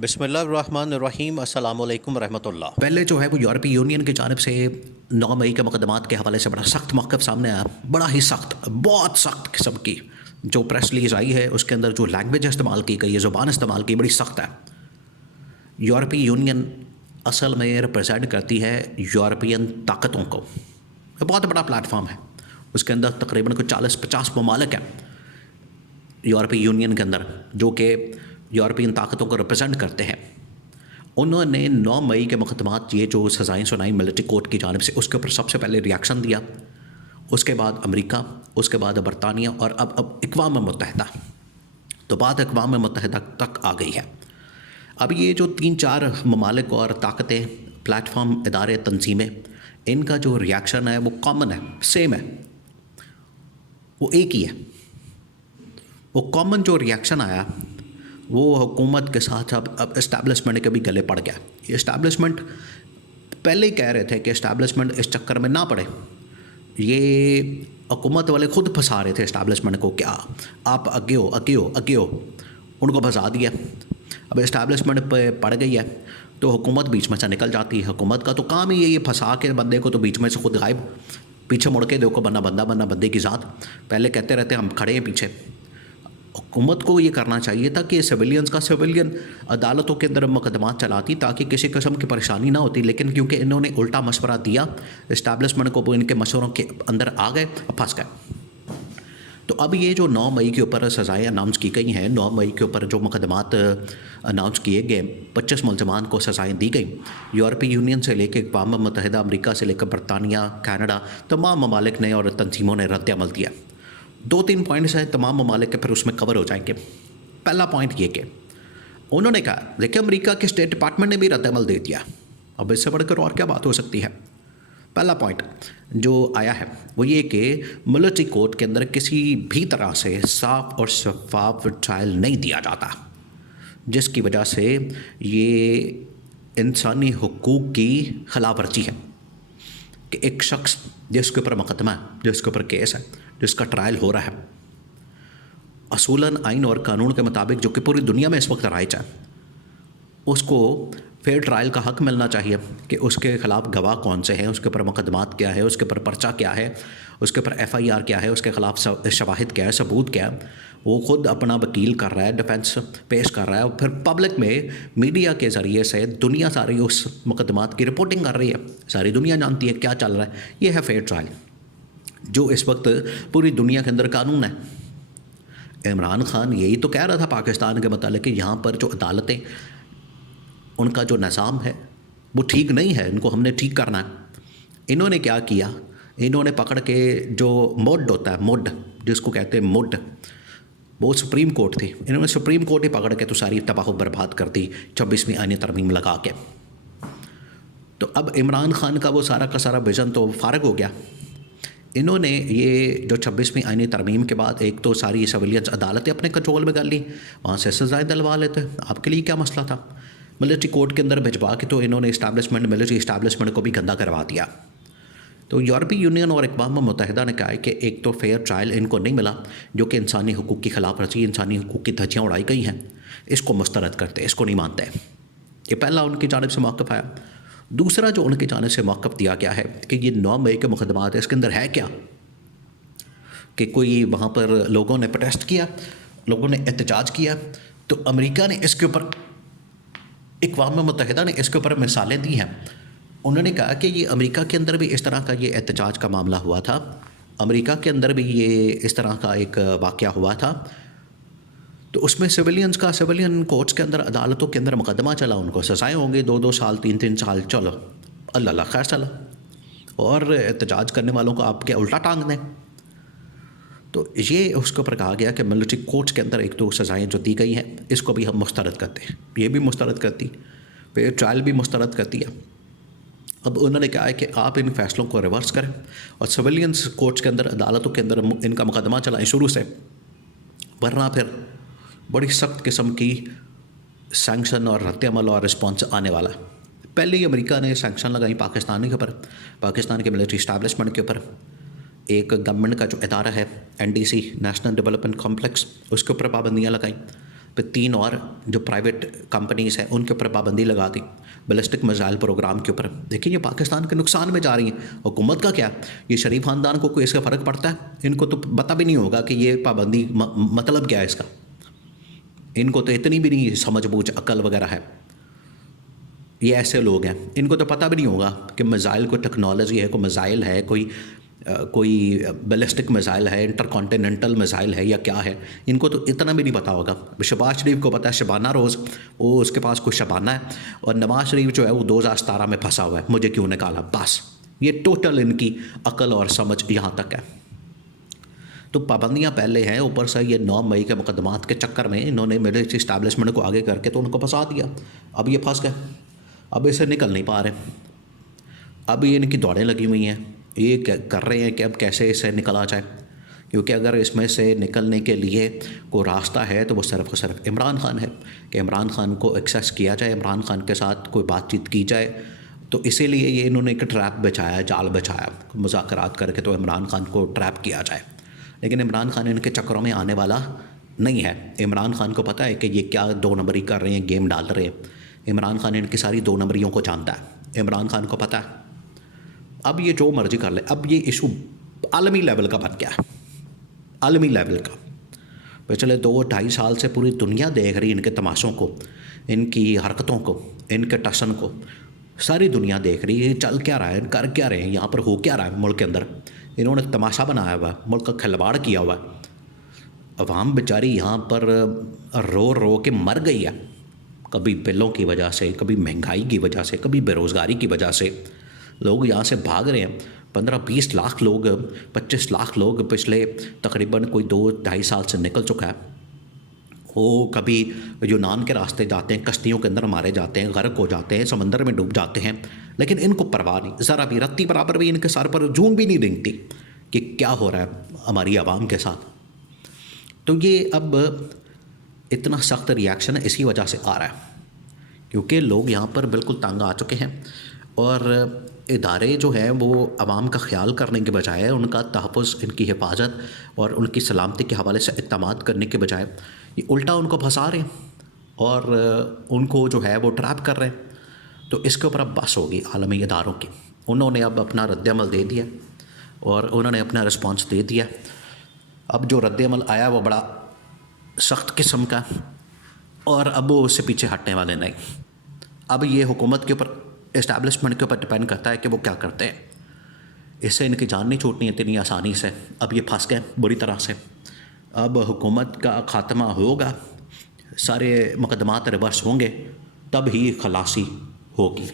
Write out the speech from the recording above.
बिस्मिल्लाहिर्रहमानिर्रहीम अस्सलामुअलैकुम रहमतुल्लाह। पहले जो है वो यूरोपीय यूनियन की जानिब से 9 मई के मुकदमात के हवाले से बड़ा सख्त मौक़िफ़ सामने आया, बड़ा ही सख्त, बहुत सख्त किस्म की जो प्रेस रिलीज़ आई है उसके अंदर जो लैंग्वेज इस्तेमाल की गई है, ज़ुबान इस्तेमाल की, बड़ी सख्त है। यूरोपीय यूनियन असल में रिप्रेजेंट करती है यूरोपियन ताकतों को। ये बहुत बड़ा प्लेटफॉर्म है, उसके अंदर तकरीबन कोई 40-50 ममालिक हैं यूरोपीय यूनियन के अंदर जो कि यूरोपियन ताकतों को रिप्रेजेंट करते हैं। उन्होंने 9 मई के मुकदमात ये जो सज़ाएँ सुनाई मिलिट्री कोर्ट की जानिब से, उसके ऊपर सबसे पहले रिएक्शन दिया, उसके बाद अमेरिका, उसके बाद बरतानिया और अब अक़वाम मुत्तहिदा। तो बात अक़वाम मुत्तहिदा तक आ गई है। अब ये जो 3-4 ममालिक और ताकतें, प्लेटफॉर्म, इदारे, तंजीमें, इनका जो रिएक्शन है वो कॉमन है, सेम है, वो एक ही है। वो कॉमन जो रिएक्शन आया वो हुकूमत के साथ अब इस्टेब्लिशमेंट के भी गले पड़ गया। ये इस्टेब्लिशमेंट पहले ही कह रहे थे कि इस्टेब्लिशमेंट इस चक्कर में ना पड़े। ये हुकूमत वाले खुद फंसा रहे थे इस्टेब्लिशमेंट को, क्या आप आगे हो, आगे हो, आगे हो, उनको फंसा दिया। अब इस्टेब्लिशमेंट पे पड़ गई है तो हुकूमत बीच में से निकल जाती है। हुकूमत का तो काम ही ये फंसा के बंदे को तो बीच में से खुद गायब, पीछे मुड़ के देखो, बंदा बंदा बंदा बंदे की ज़ात। पहले कहते रहते हम खड़े हैं पीछे। हुकूमत को ये करना चाहिए था कि सिविलियंस का सिविलियन अदालतों के अंदर मुकदमात चलाती ताकि किसी किस्म की परेशानी ना होती, लेकिन क्योंकि इन्होंने उल्टा मशवरा दिया इस्टेब्लिशमेंट को, वो इनके मशवरों के अंदर आ गए, अब फंस गए। तो अब ये जो 9 मई के ऊपर सज़ाएँ अनाउंस की गई हैं, 9 मई के ऊपर जो मुकदमात अनाउंस किए गए, 25 मुलजमान को सज़ाएँ दी गई। यूरोपीय यूनियन से लेकर अक़वाम मुत्तहिदा, अमेरिका से लेकर बरतानिया, कनाडा, तमाम ममालिक ने और तंजीमों ने रद्द अमल दिया। 2-3 पॉइंट्स हैं तमाम ममालिक के, फिर उसमें कवर हो जाएंगे। पहला पॉइंट ये कि उन्होंने कहा, देखिए अमेरिका के स्टेट डिपार्टमेंट ने भी रद्द अमल दे दिया, अब इससे बढ़कर और क्या बात हो सकती है। पहला पॉइंट जो आया है वो ये कि मिलिट्री कोर्ट के अंदर किसी भी तरह से साफ और शफाफ ट्रायल नहीं दिया जाता, जिसकी वजह से ये इंसानी हुकूक की खिलाफ वर्जी है कि एक शख्स जिसके ऊपर मुकदमा है, जिसके ऊपर केस है, जिसका ट्रायल हो रहा है, असूलन आइन और कानून के मुताबिक जो कि पूरी दुनिया में इस वक्त राइज है, उसको फेयर ट्रायल का हक़ मिलना चाहिए कि उसके ख़िलाफ़ गवाह कौन से हैं, उसके ऊपर मुकदमात क्या है, उसके ऊपर पर्चा क्या है, उसके ऊपर FIR क्या है, उसके ख़िलाफ़ शवाहिद क्या है, सबूत क्या है। वो ख़ुद अपना वकील कर रहा है, डिफेंस पेश कर रहा है और फिर पब्लिक में मीडिया के ज़रिए से दुनिया सारी उस मुकदमात की रिपोर्टिंग कर रही है, सारी दुनिया जानती है क्या चल रहा है। ये है फेयर ट्रायल जो इस वक्त पूरी दुनिया के अंदर कानून है। इमरान खान यही तो कह रहा था पाकिस्तान के मतलब कि यहाँ पर जो अदालतें, उनका जो निज़ाम है वो ठीक नहीं है, इनको हमने ठीक करना है। इन्होंने क्या किया, इन्होंने पकड़ के जो मुड होता है, मुड जिसको कहते हैं मुड, वो सुप्रीम कोर्ट थी, इन्होंने सुप्रीम कोर्ट ही पकड़ के तो सारी तबाह बर्बाद कर दी 26वीं आईनी तरमीम लगा के। तो अब इमरान खान का वो सारा का सारा विज़न तो फारग हो गया। इन्होंने ये जो 26वीं आईनी तरमीम के बाद एक तो सारी सिविलियंस अदालतें अपने कंट्रोल में कर ली, वहाँ से सज़ाएँ दिलवा लेते, आपके लिए क्या मसला था। मिलिट्री कोर्ट के अंदर भिजवा के तो इन्होंने मिलिट्री इस्टेब्लिशमेंट को भी गंदा करवा दिया। तो यूरोपीय यूनियन और अक़वाम मुत्तहिदा ने कहा है कि एक तो फेयर ट्रायल इनको नहीं मिला, जो कि इंसानी हुकूक की खिलाफ वर्जी, इंसानी हुकूक की धज्जियाँ उड़ाई गई हैं, इसको मुस्तरद करते, इसको नहीं मानते। ये पहला उनकी जानिब से मौक़िफ़ आया। दूसरा जो उनकी जानिब से मौक़िफ़ दिया गया है कि ये 9 मई के मुकदमात है, इसके अंदर है क्या कि कोई वहाँ पर लोगों ने प्रोटेस्ट किया, लोगों ने एहतजाज किया, तो अमेरिका ने इसके ऊपर, अक़वाम मुत्तहिदा ने इसके ऊपर मिसालें दी हैं। उन्होंने कहा कि ये अमेरिका के अंदर भी इस तरह का ये एहतजाज का मामला हुआ था, अमेरिका के अंदर भी ये इस तरह का एक वाक़या हुआ था, तो उसमें सिविलियन कोर्ट्स के अंदर, अदालतों के अंदर मुकदमा चला, उनको सज़ाएँ होंगी 2-2 साल, 3-3 साल, चलो अल्लाह खैर चला, और एहतजाज करने वालों को आप क्या उल्टा टांग दें। तो ये उसके ऊपर कहा गया कि मिलिट्री कोर्ट्स के अंदर एक तो सज़ाएँ जो दी गई हैं, इसको भी हम मुस्तरद करते हैं, ये भी मुस्तरद करती, फिर ट्रायल भी मुस्तरद करती है। अब उन्होंने कहा है कि आप इन फैसलों को रिवर्स करें और सिविलियंस कोर्ट्स के अंदर, अदालतों के अंदर इनका मुकदमा चलाएँ शुरू से, वरना फिर बड़ी सख्त किस्म की सैंक्शन और रद्द अमल और रिस्पॉन्स आने वाला। पहले ही अमेरिका ने सैंक्शन लगाई पाकिस्तान के ऊपर, पाकिस्तान के मिलिट्री इस्टेब्लिशमेंट के ऊपर। एक गवर्नमेंट का जो इदारा है NDC, नेशनल डेवलपमेंट कॉम्प्लेक्स, उसके ऊपर पाबंदियाँ लगाई। फिर 3 और जो प्राइवेट कंपनीज़ हैं उनके ऊपर पाबंदी लगा दी बैलिस्टिक मिसाइल प्रोग्राम के ऊपर। देखिए ये पाकिस्तान के नुकसान में जा रही हैं। हुकूमत का क्या, ये शरीफ ख़ानदान को कोई इसका फ़र्क पड़ता है? इनको तो पता भी नहीं होगा कि ये पाबंदी मतलब क्या है इसका। इनको तो इतनी भी नहीं समझ बूझ अकल वगैरह है। ये ऐसे लोग हैं, इनको तो पता भी नहीं होगा कि मिसाइल कोई टेक्नोलॉजी है, कोई मिसाइल है, कोई बैलिस्टिक मिसाइल है, इंटरकॉन्टिनेंटल मिसाइल है या क्या है। इनको तो इतना भी नहीं पता होगा। शहबाज शरीफ को पता है शबाना रोज़, वो उसके पास कोई शबाना है, और नवाज शरीफ जो है वो 2017 में फंसा हुआ है, मुझे क्यों निकाला, बस। ये टोटल इनकी अकल और समझ यहाँ तक है। तो पाबंदियाँ पहले हैं, ऊपर से ये 9 मई के मुकदमात के चक्कर में इन्होंने मिलिट्री इस्टेब्लिशमेंट को आगे करके तो उनको फंसा दिया। अब ये फंस गए, अब इससे निकल नहीं पा रहे। अब ये इनकी दौड़ें लगी हुई हैं, ये कर रहे हैं कि अब कैसे इससे निकला जाए, क्योंकि अगर इसमें से निकलने के लिए कोई रास्ता है तो वो सिर्फ और सिर्फ इमरान खान है, कि इमरान खान को एक्सेस किया जाए, इमरान खान के साथ कोई बातचीत की जाए। तो इसीलिए ये इन्होंने एक ट्रैप बिछाया, जाल बिछाया, मुज़ाकरात करके तो इमरान खान को ट्रैप किया जाए। लेकिन इमरान खान इनके चक्करों में आने वाला नहीं है। इमरान खान को पता है कि ये क्या 2 नंबरी कर रहे हैं, गेम डाल रहे हैं। इमरान खान इनकी सारी 2 नंबरियों को जानता है। इमरान खान को पता है अब ये जो मर्जी कर ले। अब ये इशू आलमी लेवल का बन गया है, आलमी लेवल का। पिछले 2-2.5 साल से पूरी दुनिया देख रही इनके तमाशों को, इनकी हरकतों को, इनके टसन को। सारी दुनिया देख रही है चल क्या रहा है, कर क्या रहे हैं, यहाँ पर हो क्या रहा है मुल्क के अंदर। इन्होंने तमाशा बनाया हुआ है, मुल्क का खिलवाड़ किया हुआ है। अवाम बेचारी यहाँ पर रो रो के मर गई है, कभी बिलों की वजह से, कभी महंगाई की वजह से, कभी बेरोज़गारी की वजह से। लोग यहाँ से भाग रहे हैं। 15-20 लाख लोग, 25 लाख लोग पिछले तकरीबन कोई 2-2.5 साल से निकल चुका है। वो कभी यूनान के रास्ते जाते हैं, कश्तियों के अंदर मारे जाते हैं, गर्क हो जाते हैं, समंदर में डूब जाते हैं, लेकिन इनको परवाह नहीं, ज़रा भी रत्ती बराबर भी इनके सर पर जून भी नहीं रेंगती कि क्या हो रहा है हमारी आवाम के साथ। तो ये अब इतना सख्त रिएक्शन है इसी वजह से आ रहा है, क्योंकि लोग यहाँ पर बिल्कुल तंग आ चुके हैं। और इदारे जो हैं वो आवाम का ख्याल करने के बजाय, उनका तहफ़्फ़ुज़, इनकी हिफाजत और उनकी सलामती के हवाले से इक़दामात करने के बजाय ये उल्टा उनको फंसा रहे हैं और उनको जो है वो ट्रैप कर रहे हैं। तो इसके ऊपर अब बस होगी आलमी इदारों की। उन्होंने अब अपना रद्द-ए-अमल दे दिया और उन्होंने अपना रिस्पॉन्स दे दिया। अब जो रद्द-ए-अमल आया वो बड़ा सख्त किस्म का, और अब वो उससे पीछे हटने वाले नहीं। अब ये हुकूमत के ऊपर, इस्टेब्लिशमेंट के ऊपर डिपेंड करता है कि वो क्या करते हैं। इससे इनकी जान नहीं छूटनी इतनी आसानी से। अब ये फंस गए बुरी तरह से। अब हुकूमत का ख़ात्मा होगा, सारे मुकदमात रिवर्स होंगे, तब ही खलासी होगी।